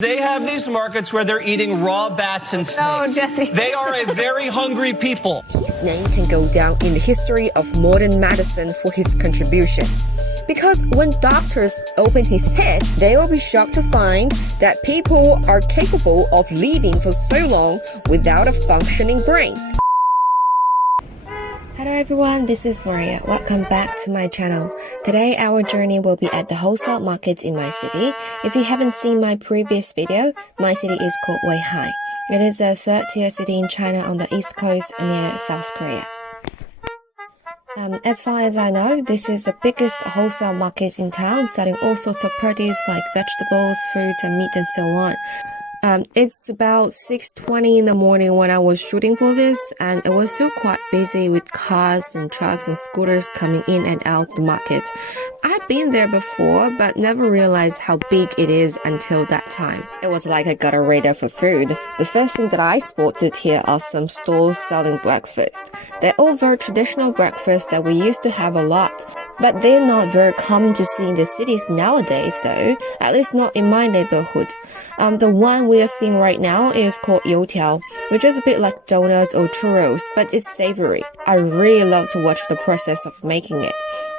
They have these markets where they're eating raw bats and snakes. Oh, Jesse. They are a very hungry people. His name can go down in the history of modern medicine for his contribution. Because when doctors open his head, they will be shocked to find that people are capable of living for so long without a functioning brain. Hello everyone, this is Maria. Welcome back to my channel. Today our journey will be at the wholesale market in my city. If you haven't seen my previous video, my city is called Weihai. It is a third-tier city in China on the east coast near South Korea. As far as I know, this is the biggest wholesale market in town, selling all sorts of produce like vegetables, fruits, and meat and so on. It's about 6:20 in the morning when I was shooting for this, and it was still quite busy with cars and trucks and scooters coming in and out the market. I've been there before, but never realized how big it is until that time. It was like I got a radar for food. The first thing that I spotted here are some stalls selling breakfast. They're all very traditional breakfast that we used to have a lot. But they're not very common to see in the cities nowadays though, at least not in my neighborhood. The one we are seeing right now is called youtiao, which is a bit like donuts or churros, but it's savory. I really love to watch the process of making it.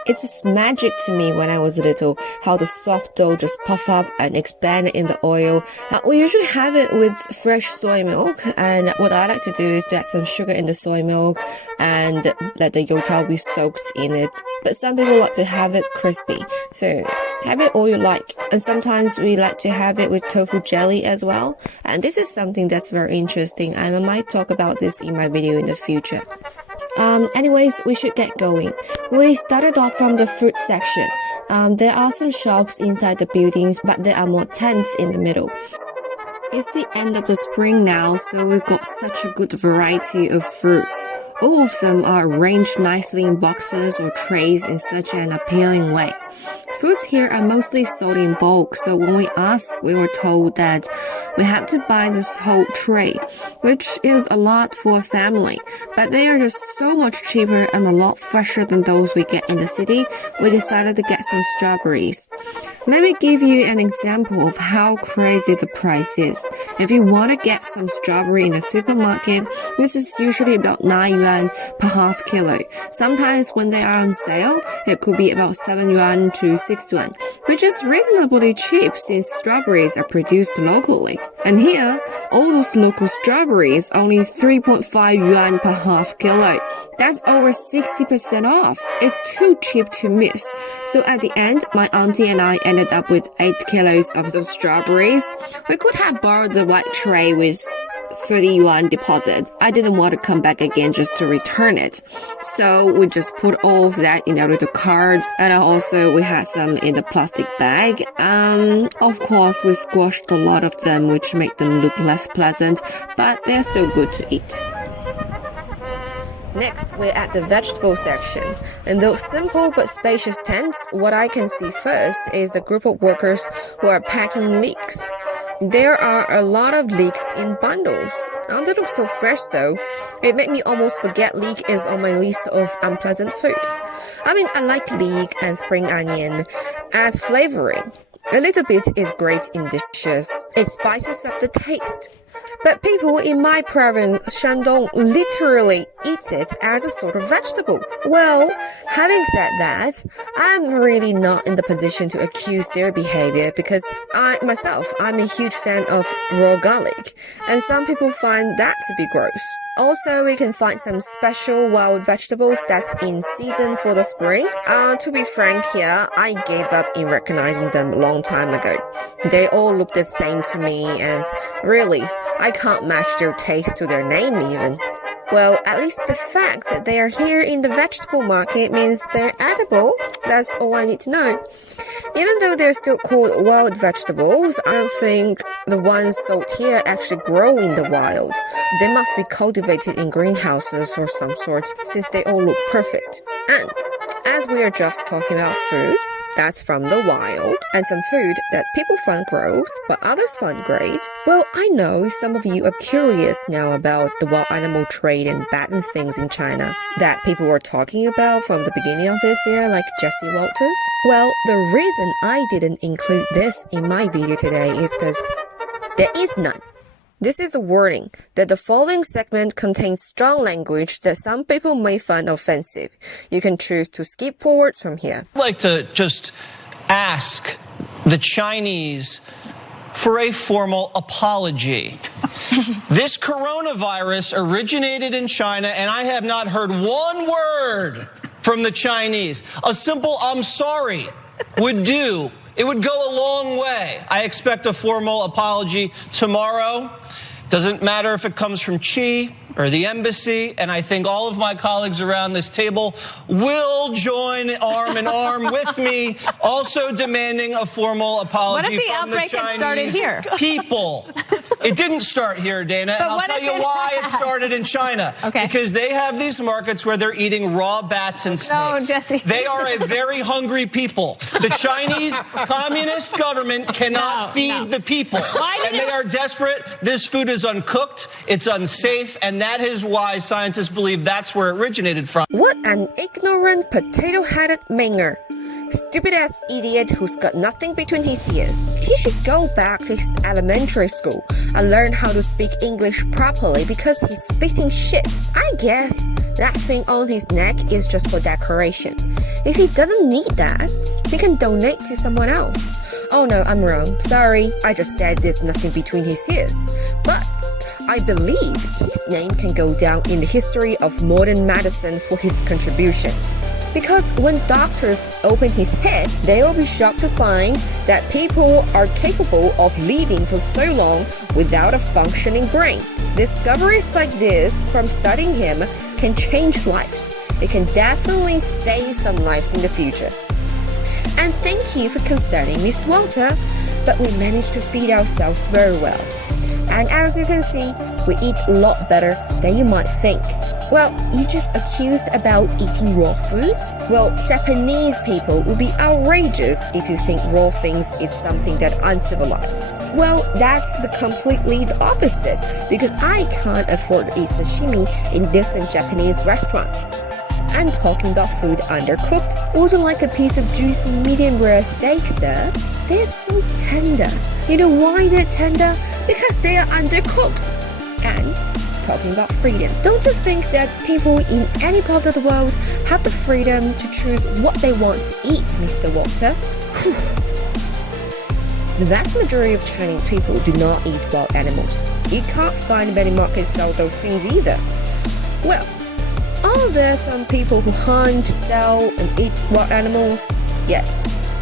It's just magic to me when I was little, how the soft dough just puff up and expand in the oil. We usually have it with fresh soy milk, and what I like to do is to add some sugar in the soy milk and let the youtiao be soaked in it. But some people like to have it crispy, so have it all you like. And sometimes we like to have it with tofu jelly as well. And this is something that's very interesting, and I might talk about this in my video in the future. Anyways, we should get going. We started off from the fruit section. There are some shops inside the buildings, but there are more tents in the middle. It's the end of the spring now, so we've got such a good variety of fruits. All of them are arranged nicely in boxes or trays in such an appealing way. Fruits here are mostly sold in bulk, so when we asked, we were told that we have to buy this whole tray, which is a lot for a family. But they are just so much cheaper and a lot fresher than those we get in the city. We decided to get some strawberries. Let me give you an example of how crazy the price is. If you want to get some strawberry in the supermarket, this is usually about 9 yuan per half kilo. Sometimes when they are on sale, it could be about 7 yuan to 6 yuan, which is reasonably cheap since strawberries are produced locally. And here, all those local strawberries only 3.5 yuan per half kilo. That's over 60% off. It's too cheap to miss. So at the end, my auntie and I ended up with 8 kilos of those strawberries. We could have borrowed the white tray with 30 yuan deposit. I didn't want to come back again just to return it. So we just put all of that in our little cart, and also we had some in the plastic bag. Of course, we squashed a lot of them, which made them look less pleasant, but they're still good to eat. Next, we're at the vegetable section. In those simple but spacious tents, what I can see first is a group of workers who are packing leeks. There are a lot of leeks in bundles. None that look so fresh though. It made me almost forget leek is on my list of unpleasant food. I mean, I like leek and spring onion as flavoring. A little bit is great in dishes. It spices up the taste. But people in my province, Shandong, literally eat it as a sort of vegetable. Well, having said that, I'm really not in the position to accuse their behavior because I'm a huge fan of raw garlic, and some people find that to be gross. Also, we can find some special wild vegetables that's in season for the spring. To be frank here, I gave up in recognizing them a long time ago. They all look the same to me, and really, I can't match their taste to their name even. Well, at least the fact that they are here in the vegetable market means they're edible. That's all I need to know. Even though they're still called wild vegetables, I don't think the ones sold here actually grow in the wild. They must be cultivated in greenhouses or some sort, since they all look perfect. And as we are just talking about food, that's from the wild, and some food that people find gross, but others find great. Well, I know some of you are curious now about the wild animal trade and bad things in China that people were talking about from the beginning of this year, like Jesse Walters. Well, the reason I didn't include this in my video today is because There is none. This is a warning that the following segment contains strong language that some people may find offensive. You can choose to skip forwards from here. I'd like to just ask the Chinese for a formal apology. This coronavirus originated in China, and I have not heard one word from the Chinese. A simple "I'm sorry" would do. It would go a long way. I expect a formal apology tomorrow. Doesn't matter if it comes from Xi or the embassy, and I think all of my colleagues around this table will join arm in arm with me, also demanding a formal apology from the Chinese people. It didn't start here, Dana, and I'll tell you why it started in China. Okay. Because they have these markets where they're eating raw bats and snakes. No, Jesse. They are a very hungry people. The Chinese communist government cannot feed the people. And they are desperate. This food is uncooked, it's unsafe, and that is why scientists believe that's where it originated from. What an ignorant, potato-headed minger. Stupid-ass idiot who's got nothing between his ears. He should go back to his elementary school and learn how to speak English properly because he's spitting shit. I guess that thing on his neck is just for decoration. If he doesn't need that, he can donate to someone else. Oh no, I'm wrong. Sorry, I just said there's nothing between his ears. But I believe his name can go down in the history of modern medicine for his contribution. Because when doctors open his head, they will be shocked to find that people are capable of living for so long without a functioning brain. Discoveries like this from studying him can change lives. It can definitely save some lives in the future. And thank you for concerning Mr. Walter, but we managed to feed ourselves very well. And as you can see, we eat a lot better than you might think. Well, you just accused about eating raw food? Well, Japanese people would be outrageous if you think raw things is something that uncivilized. Well, that's completely the opposite, because I can't afford to eat sashimi in decent Japanese restaurants. And talking about food undercooked, would you like a piece of juicy medium rare steak, sir? They're so tender. You know why they're tender? Because they are undercooked. And talking about freedom, don't you think that people in any part of the world have the freedom to choose what they want to eat, Mr. Walter? The vast majority of Chinese people do not eat wild animals. You can't find many markets sell those things either. Well, are there some people who hunt, sell, and eat wild animals? Yes,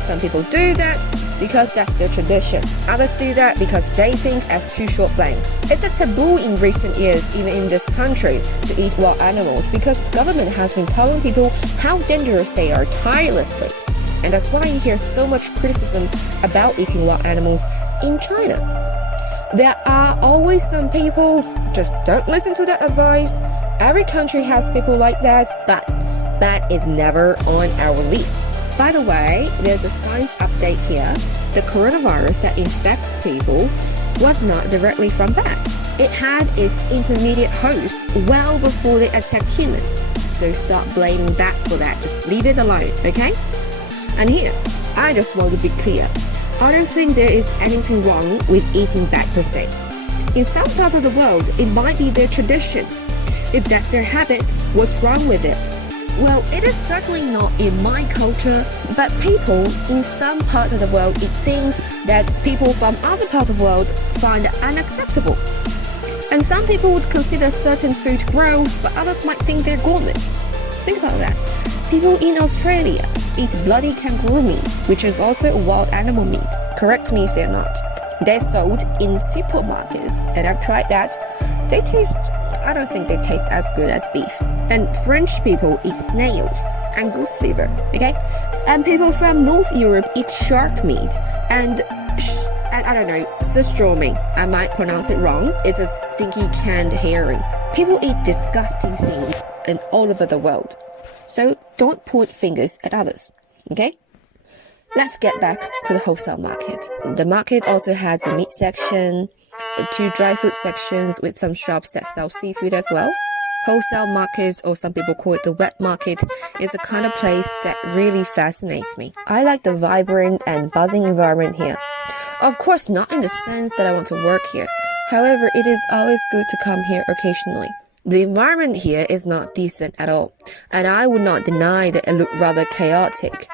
some people do that because that's their tradition. Others do that because they think as too short blanks. It's a taboo in recent years, even in this country, to eat wild animals because the government has been telling people how dangerous they are tirelessly. And that's why you hear so much criticism about eating wild animals in China. There are always some people just don't listen to that advice. Every country has people like that, but that is never on our list. By the way, there's a science update here. The coronavirus that infects people was not directly from bats. It had its intermediate host well before they attacked humans. So stop blaming bats for that. Just leave it alone, okay? And here, I just want to be clear. I don't think there is anything wrong with eating bat per se. In some part of the world, it might be their tradition. If that's their habit, what's wrong with it? Well, it is certainly not in my culture, but people in some part of the world eat things that people from other parts of the world find unacceptable. And some people would consider certain food gross, but others might think they're gourmet. Think about that. People in Australia eat bloody kangaroo meat, which is also a wild animal meat. Correct me if they're not. They're sold in supermarkets, and I've tried that. I don't think they taste as good as beef. And French people eat snails and goose liver, okay? And people from North Europe eat shark meat and I don't know, surströmming. I might pronounce it wrong. It's a stinky canned herring. People eat disgusting things in all over the world. So don't point fingers at others, okay? Let's get back to the wholesale market. The market also has a meat section, 2 dry food sections with some shops that sell seafood as well. Wholesale markets, or some people call it the wet market, is the kind of place that really fascinates me. I like the vibrant and buzzing environment here. Of course, not in the sense that I want to work here. However, it is always good to come here occasionally. The environment here is not decent at all, and I would not deny that it looked rather chaotic.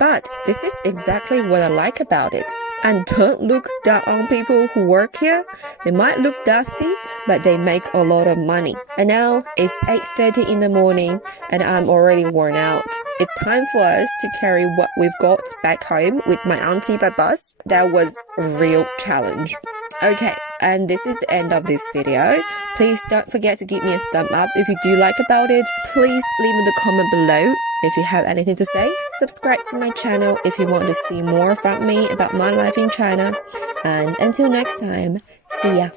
But this is exactly what I like about it. And don't look down on people who work here. They might look dusty, but they make a lot of money. And now it's 8:30 in the morning and I'm already worn out. It's time for us to carry what we've got back home with my auntie by bus. That was a real challenge. Okay, and this is the end of this video. Please don't forget to give me a thumb up if you do like about it. Please leave in the comment below if you have anything to say. Subscribe to my channel if you want to see more from me about my life in China. And until next time, see ya.